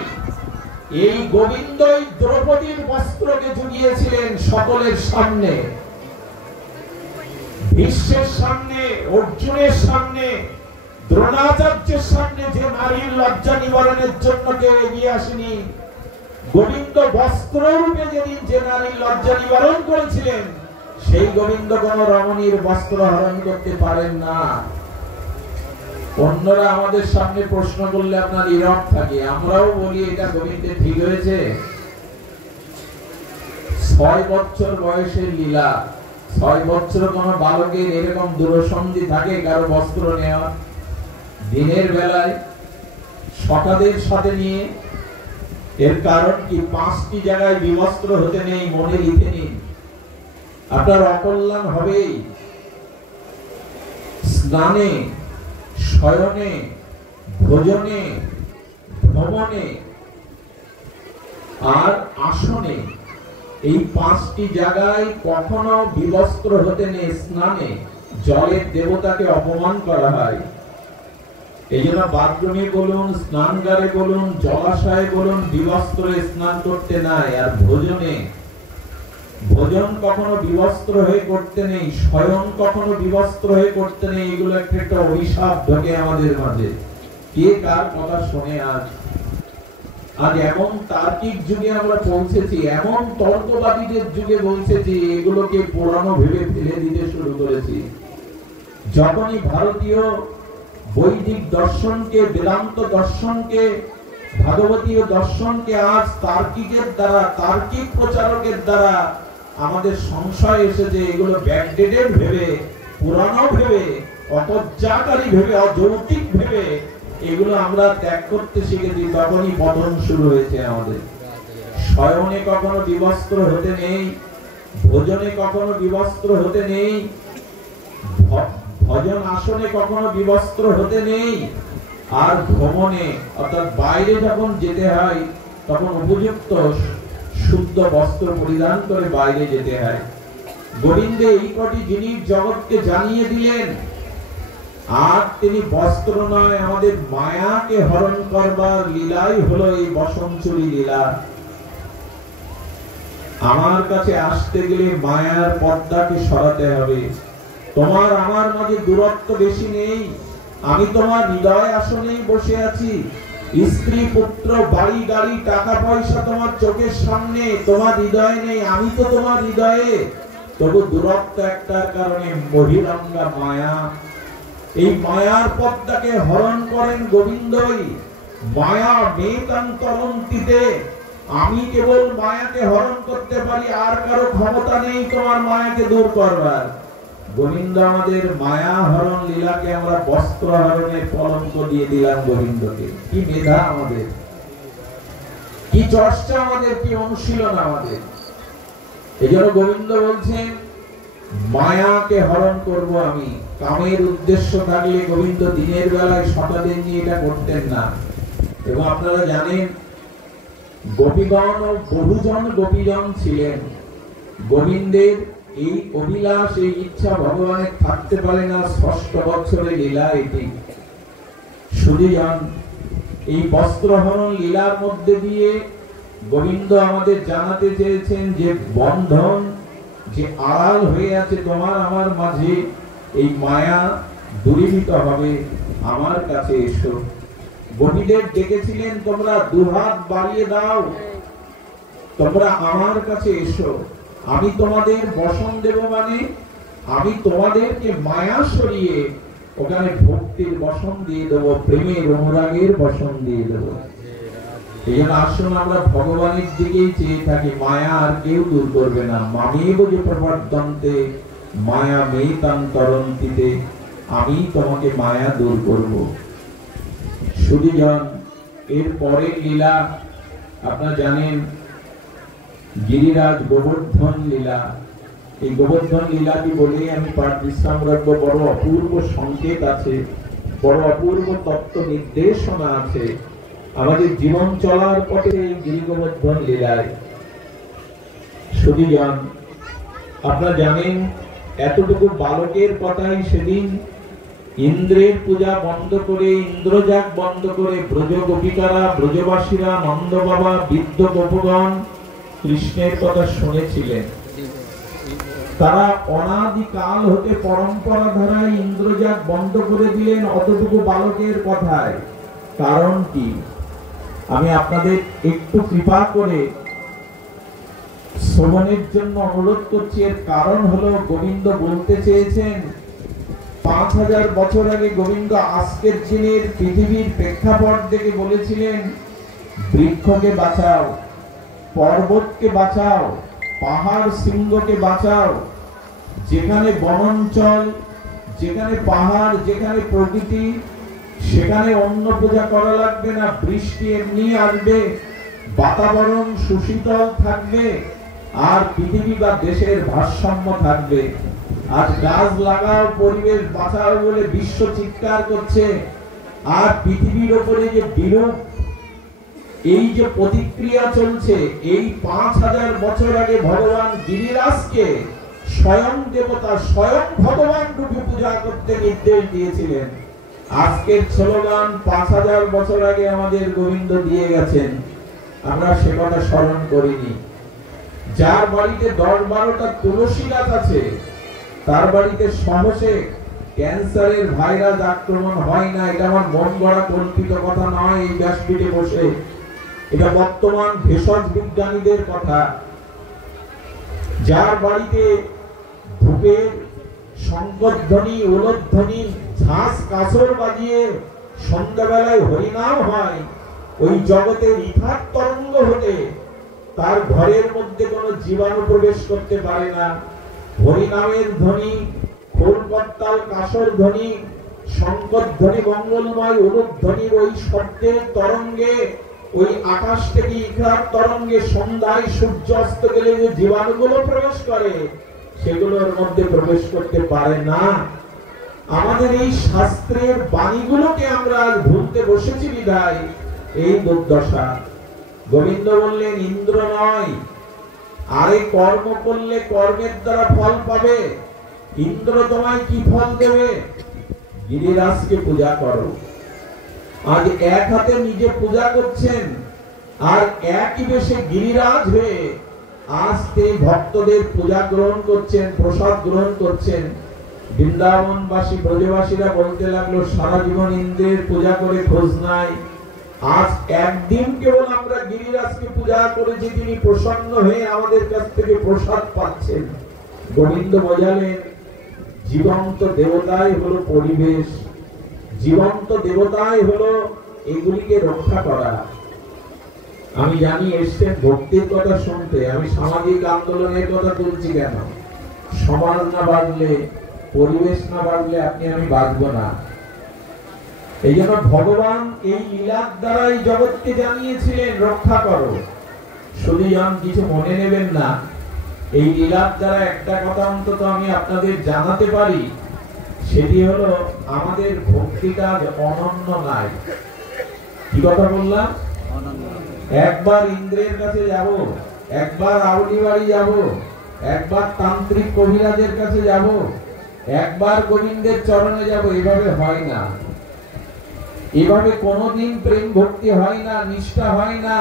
এই গোবিন্দই দ্রৌপদীর বস্ত্রকে জুগিয়েছিলেন সকলের সামনে, বিশ্বের সামনে, অর্জুনের সামনে, দ্রোণাচার্যের সামনে। যে নারীর লজ্জা নিবারণের জন্য কেউ এগিয়ে আসেনি, গোবিন্দ বস্ত্র রূপে যেদিন যে নারীর লজ্জা নিবারণ করেছিলেন, সেই গোবিন্দ কোন রমণীর বস্ত্র হরণ করতে পারেন না। অন্যরা আমাদের সামনে প্রশ্ন করলে আপনার নীরব থাকে, আমরাও বলি এটা গোবিন্দের ঠিক হয়েছে। 6 বছর বয়সের লীলা, 6 বছর কোন বালকের এরকম দূরসন্ধি থাকে কারো বস্ত্র নেওয়া? দিনের বেলায় সকাদের সাথে নিয়ে, এর কারণ কি? 5টি জায়গায় বিবস্ত্র হতে নেই, মনে লিখে নিন, আপনার অকল্যাণ হবেই। স্নানে, শয়নে, ভোজনে, ভ্রমণে আর আসনে, এই 5টি জায়গায় কখনো বিবস্ত্র হতে নেই। স্নানে জলের দেবতাকে অপমান করা হয়, এই জন্য বাথরুমে বলুন, স্নানগারে বলুন, জলাশয়ে বলুন, বিবস্ত্রে স্নান করতে নাই। আর ভোজনে, ভোজন কখনো বিবস্ত্র হয়ে করতে নেই, শয়ন কখনো বিবস্ত্র হয়ে করতে নেই। এগুলো একটা অভিশাপ ঢোকে আমাদের মাঝে। কে কার কথা শুনে আজ এমন তার্কিক যুগে আমরা পৌঁছেছি, এমন তর্কবাদীদের যুগে পৌঁছেছি, এগুলোকে পুরানো ভেবে ফেলে দিতে শুরু করেছি। যখনই ভারতীয় বৈদিক দর্শনকে, বেদান্ত দর্শনকে, ভাগবতীয় দর্শনকে আজ তার্কিকের দ্বারা, তার্কিক প্রচারকের দ্বারা আমাদের সংশয় এসেছে, এগুলো ব্যাকডেটেড ভেবে, পুরানো ভেবে, অপর্যায়কারী ভেবে, অযৌক্তিক ভেবে এগুলো আমরা ত্যাগ করতে শিখেছি, তখনই পতন শুরু হয়েছে আমাদের। শয়নে কখনো বিবস্ত্র হতে নেই, ভোজনে কখনো বিবস্ত্র হতে নেই, ভজন আসনে কখনো বিবস্ত্র হতে নেই। আর ভ্রমণে অর্থাৎ বাইরে যখন যেতে হয় তখন উপযুক্ত শুদ্ধ বস্ত্র পরিধান করে বাইরে যেতে হয়। গোবিন্দ এই কটি জিনিস জগৎকে জানিয়ে দিলেন। আর তিনি বস্ত্র নয়, আমাদের মায়াকে হরণ করবার লীলাই হলো এই বসনচুরি লীলা। আমার কাছে আসতে গেলে মায়ার পর্দাকে সরাতে হবে। তোমার আমার মাঝে দূরত্ব বেশি নেই, আমি তোমার হৃদয় আসনেই বসে আছি। স্ত্রী, পুত্র, বাড়ি, গাড়ি, টাকা পয়সা তোমার চোখের সামনে, তোমার হৃদয় নেই, আমি তো তোমার হৃদয়ে। তবু দূরত্ব একটার কারণে, বহিরঙ্গা মায়া। এই মায়ার পর্দাকে হরণ করেন গোবিন্দই। মায়া মেতান্তরন্তিতে, আমি কেবল মায়াকে হরণ করতে পারি, আর কারো ক্ষমতা নেই তোমার মায়াকে দূর করবার। গোবিন্দ আমাদের মায়া হরণ লীলাকে আমরা বস্ত্র হরণের কলঙ্ক দিয়ে দিলাম গোবিন্দকে। কি মেধা আমাদের, কি চর্চা আমাদের, কি অনুশীলন আমাদের। এই জন্য গোবিন্দ বলছেন মায়াকে হরণ করব আমি। কামের উদ্দেশ্য থাকলে গোবিন্দ দিনের বেলায় সকালের নিয়ে এটা করতেন না। এবং আপনারা জানেন গোপীগণ ও বহুজন গোপীজন ছিলেন। গোবিন্দের এই অভিলাষ, এই ইচ্ছা ভগবানের থাকতে পারে না। 6 বছরের লীলা এটি। সুধীজন, এই বস্ত্রহরণ লীলার মধ্যে দিয়ে গোবিন্দ আমাদের জানাতে চেয়েছেন যে বন্ধন যে আড়াল হয়ে আছে তোমার আমার মাঝে, এই মায়া দূরীভূত হবে। আমার কাছে এসো। গোপীদের ডেকেছিলেন, তোমরা দুহাত বাড়িয়ে দাও, তোমরা আমার কাছে এসো, আমি তোমাদের বসন দেব। মানে আমি তোমাদেরকে মায়া সরিয়ে ওখানে ভক্তির বসন দিয়ে দেবো, প্রেমের অনুরাগের বসন দিয়ে দেবো। এই জন্য আসুন আমরা ভগবানের দিকেই চেয়ে থাকি। মায়া আর কেউ দূর করবে না। মামেব যে প্রবর্তন্তে মায়া মেতাং তরন্তিতে, আমি তোমাকে মায়া দূর করব। সুধীজন, এর পরের লীলা আপনারা জানেন, গিরিরাজ গোবর্ধন লীলা। এই গোবর্ধন লীলাটি বলে আমি পাঠ বিশ্রাম রাখবো। বড় অপূর্ব সংকেত আছে, বড় অপূর্ব তত্ত্ব নির্দেশনা আছে আমাদের জীবন চলার পথে এই গিরি গোবর্ধন লীলায়। সুধীজন, আপনারা জানেন, এতটুকু বালকের কথাই সেদিন ইন্দ্রের পূজা বন্ধ করে, ইন্দ্রজাগ বন্ধ করে ব্রজ গোপিকারা, ব্রজবাসীরা, নন্দ বাবা, বৃদ্ধ গোপগণ কৃষ্ণের কথা শুনেছিলেন। তারা অনাদিকাল হতে পরম্পরা ধারায় ইন্দ্রজাগ বন্ধ করে দিলেন অতটুকু বালকের কথায়। কারণ কি? আমি আপনাদের একটু কৃপা করে শ্রবণের জন্য অনুরোধ করছি। এর কারণ হলো, গোবিন্দ বলতে চেয়েছেন 5000 বছর আগে গোবিন্দ আজকের দিনের পৃথিবীর প্রেক্ষাপট দেখে বলেছিলেন, বৃক্ষকে বাঁচাও, পর্বতকে বাঁচাও, পাহাড় শৃঙ্গকে বাঁচাও। যেখানে বনাঞ্চল, যেখানে পাহাড়, যেখানে প্রকৃতি, সেখানে অন্য পূজা করা লাগবে না। বৃষ্টি এমনি আসবে, বাতাবরণ সুশীতল থাকবে, আর পৃথিবী বা দেশের ভারসাম্য থাকবে। আজ গাছ লাগাও, পরিবেশ বাঁচাও বলে বিশ্ব চিৎকার করছে, আর পৃথিবীর উপরে যে বিরূপ এই যে প্রতিক্রিয়া চলছে, এই 5000 বছর আগে ভগবান গিরিরাজকে স্বয়ং দেবতা, স্বয়ং ভগবান রূপে পূজা করতে নির্দেশ দিয়েছিলেন। আজকের স্লোগান 5000 বছর আগে আমাদের গোবিন্দ দিয়ে গেছেন, আমরা সে কথা স্মরণ করিনি। যার বাড়িতে 10-12টা তুলসী গাছ আছে, তার বাড়িতে সহসে ক্যান্সারের ভাইরাস আক্রমণ হয় না। এটা আমার মন গড়া কল্পিত কথা নয় এই ব্যাসপীঠে বসে, এটা বর্তমান ভেষজ বিজ্ঞানীদের কথা। যার বাড়িতে ধূপের শঙ্করধ্বনি, উলধ্বনি, ঝাঁস কাসর বাজিয়ে সন্ধ্যাবেলায় হরিনাম হয়, ওই জগতের ইথার তরঙ্গ হতে তার ঘরের মধ্যে কোনো জীবাণু প্রবেশ করতে পারে না। হরিনামের ধ্বনি, খোল করতাল, কাসর ধ্বনি, শঙ্কর ধ্বনি, মঙ্গলময় উলধ্বনির ওই শব্দের তরঙ্গে, ওই আকাশ থেকে ইথার তরঙ্গে সন্ধ্যায় সূর্য অস্ত গেলে যে জীবাণুগুলো প্রবেশ করে, সেগুলোর মধ্যে প্রবেশ করতে পারে না। আমাদের এই শাস্ত্রের বাণীগুলোকে আমরা ভুলতে বসেছি বিধায় এই দুর্দশা। গোবিন্দ বললেন, ইন্দ্র নয়, আরে কর্ম করলে কর্মের দ্বারা ফল পাবে। ইন্দ্র তোমায় কি ফল দেবে? গিরিরাজকে পূজা করো। আজ এক হাতে নিজে পূজা করছেন, আর একই বেশে গিরিরাজ হয়ে আজ এই ভক্তদের পূজা গ্রহণ করছেন, প্রসাদ গ্রহণ করছেন। বৃন্দাবনবাসী, ব্রজবাসীরা বলতে লাগলো, সারা জীবন ইন্দ্রের পূজা করে খোঁজ নাই, আজ একদিন কেবল আমরা গিরিরাজকে পূজা করেছি, তিনি প্রসন্ন হয়ে আমাদের কাছ থেকে প্রসাদ পাচ্ছেন। গোবিন্দ বোঝালেন, জীবন্ত দেবতাই হলো পরিবেশ, জীবন্ত দেবতাই হলো এগুলিকে রক্ষা করা। আমি জানি এসছেন ভক্তির কথা শুনতে, আমি সামাজিক আন্দোলনের কথা তুলছি কেন? সমাজ না বাঁধলে, পরিবেশ না বাঁধলে আপনি আমি বাঁচব না। এই জন্য ভগবান এই লীলার দ্বারাই জগৎকে জানিয়েছিলেন, রক্ষা করো। সুধীজন, কিছু মনে নেবেন না, এই লীলার দ্বারা একটা কথা অন্তত আমি আপনাদের জানাতে পারি, সেটি হলো আমাদের ভক্তিটা অনন্য নাই। কি কথা বললাম? একবার ইন্দ্রের কাছে যাব, একবার আউলি বাড়ি যাব, একবার তান্ত্রিক কবিরাজের কাছে যাব, একবার গোবিন্দের চরণে যাব, এভাবে হয় না। এভাবে কোনোদিন প্রেম ভক্তি হয় না, নিষ্ঠা হয় না।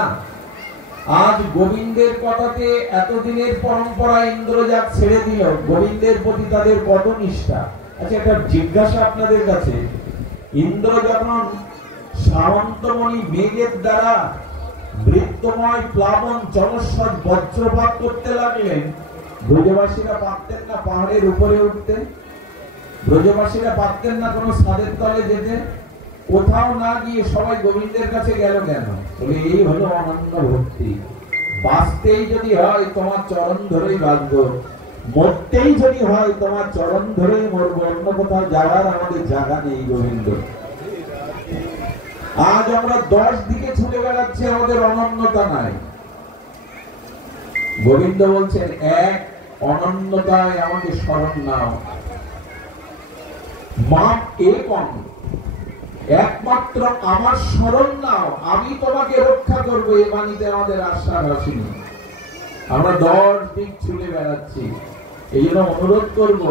আজ গোবিন্দের কথাতে এতদিনের পরম্পরা ইন্দ্রজাগ ছেড়ে দিল, গোবিন্দের প্রতি তাদের কত নিষ্ঠা। আচ্ছা, একটা জিজ্ঞাসা আপনাদের কাছে, ইন্দ্র যখন সামন্তমণি মেঘের দ্বারা বৃত্তময় প্লাবন জলস্বর বজ্রপাত করতে লাগলেন, ব্রজবাসীরা পারতেন না পাহাড়ের উপরে উঠতে? ব্রজবাসীরা পারতেন না কোনো ছাদের তলে যেতে? কোথাও না গিয়ে সবাই গোবিন্দের কাছে গেল কেন? বলে এই হলো অনন্য ভক্তি। বাঁচতেই যদি হয় তোমার চরণ ধরেই বাঁচবো। মরতেই যদি হয় তোমার চরণ ধরেই মরবো, অন্য কোথাও যাওয়ার আমাদের জায়গা নেই গোবিন্দ। আজ আমরা 10 দিকে ছুটে বেড়াচ্ছি, আমাদের অনন্যতা নাই। গোবিন্দ বলছেন, এক অনন্যতায় আমাকে স্মরণ নাও। মাম একম, একমাত্র আমার স্মরণ নাও, আমি তোমাকে রক্ষা করবো। এ বাণীতে আমাদের আশ্বাস আসেনি। আমরা 10 দিক ছুটে বেড়াচ্ছি। এই জন্য অনুরোধ করব,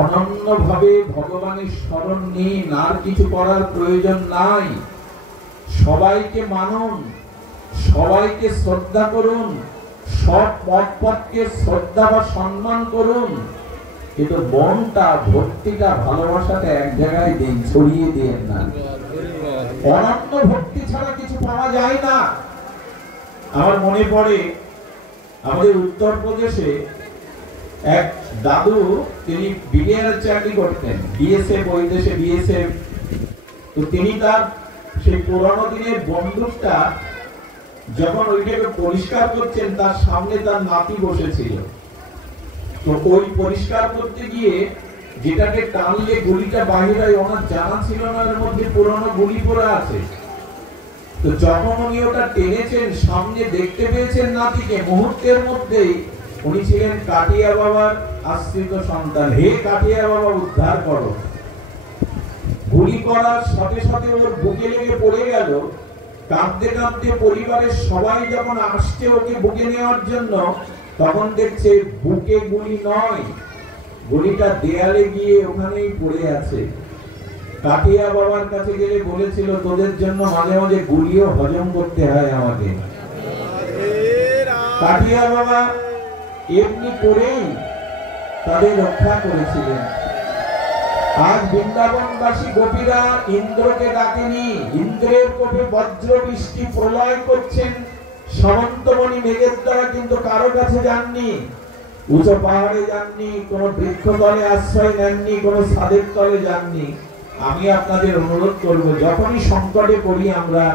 অনন্য ভাবে ভগবানের স্মরণ নিন, আর কিছু করার প্রয়োজন নাই। সবাইকে মানুন, সবাইকে শ্রদ্ধা করুন, সব মতপথকে শ্রদ্ধা বা সম্মান করুন, কিন্তু মনটা, ভক্তিটা, ভালোবাসাটা এক জায়গায় দিন, ছড়িয়ে দিন না। অনন্য ভক্তি ছাড়া কিছু পাওয়া যায় না। আমার মনে পড়ে আমাদের উত্তরপ্রদেশে এক দাদু, তিনি বিডিআর চাকরি করতেন, বিএসএফ, ওই দেশে বিএসএফ। তো তিনি তার সেই পুরনো দিনের বন্দুকটা যখন ওইটাকে পরিষ্কার করছেন, তার সামনে তার নাতি বসেছিল। তো ওই পরিষ্কার করতে গিয়ে যেটাকে টানলে গুলিটা বাহির হয়, ওনার জানা ছিল না এর মধ্যে পুরনো গুলি পড়ে আছে। তো যখন উনি ওটা টেনেছেন, সামনে দেখতে পেয়েছেন নাতিকে, মুহূর্তের মধ্যেই উনি ছিলেন কাটিয়া বাবার আশ্রিত সন্তান। হে কাটিয়া বাবা, উদ্ধার করো। গুলি করার সাথে সাথে ওর বুকে লেগে পড়ে গেল। কাঁদতে কাঁদতে পরিবারের সবাই যখন আসছে ওকে বুকে নেওয়ার জন্য, তখন দেখছে বুকে গুলি নয়, গুলিটা দেয়ালে গিয়ে ওখানেই পড়ে আছে। কাটিয়া বাবার কাছে গেলে বলেছিল, তোদের জন্য মাঝে মাঝে গুলিও হজম করতে হয় আমাকে। কাটিয়া বাবা এমনি করেই তাদের রক্ষা করেছিলেন। আজ বৃন্দাবনবাসী গোপীরা ইন্দ্রকে ডাকেনি, ইন্দ্রের কোপে বজ্র বৃষ্টি প্রলয় করছেন সামন্তমণি মেঘের দ্বারা, কিন্তু কারো কাছে যাননি, উঁচু পাহাড়ে যাননি, কোন বৃক্ষতলে আশ্রয় নেননি, কোন ছাদের তলে যাননি। আমি আপনাদের অনুরোধ করব, যখনই সংকটে পড়ি আমরা,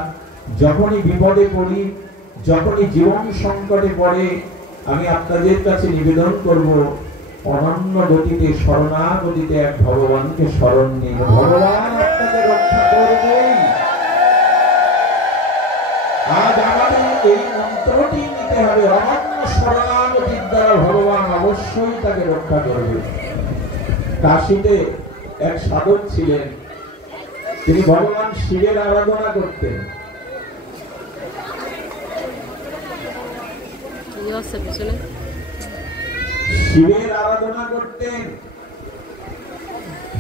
যখনই বিপদে পড়ি, যখনই জীবন সংকটে পড়ে, আমি আপনাদের কাছে নিবেদন করব, অনন্য গতিতে, শরণাগতিতে এক ভগবানকে স্মরণ নিন। ভগবান আপনাকে রক্ষা করবেন। আজ আমাদের এই মন্ত্রটি নিতে হবে, অনন্য শরণাগতির দ্বারা ভগবান অবশ্যই তাকে রক্ষা করবে। কাশীতে এক সাধক ছিলেন, তিনি ভগবান শিবের আরাধনা করতেন। শিবের আরাধনা করতেন।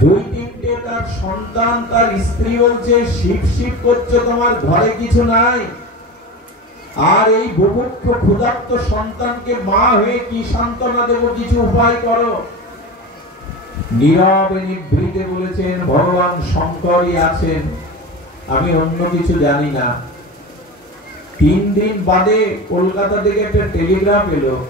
2-3টে তার সন্তান, তার স্ত্রী বলছে, শিব শিব করছো, তোমার ঘরে কিছু নাই। আর এই বুভুক্ষ ক্ষুধার্ত সন্তানকে মা হয়ে কি সান্ত্বনা দেব, কিছু উপায় করো। নীরবে নিভৃতে বলেছেন, ভগবান শঙ্করই আছেন, আমি অন্য কিছু জানি না। 3 দিন বাদে কলকাতা থেকে একটা টেলিগ্রাম এলো,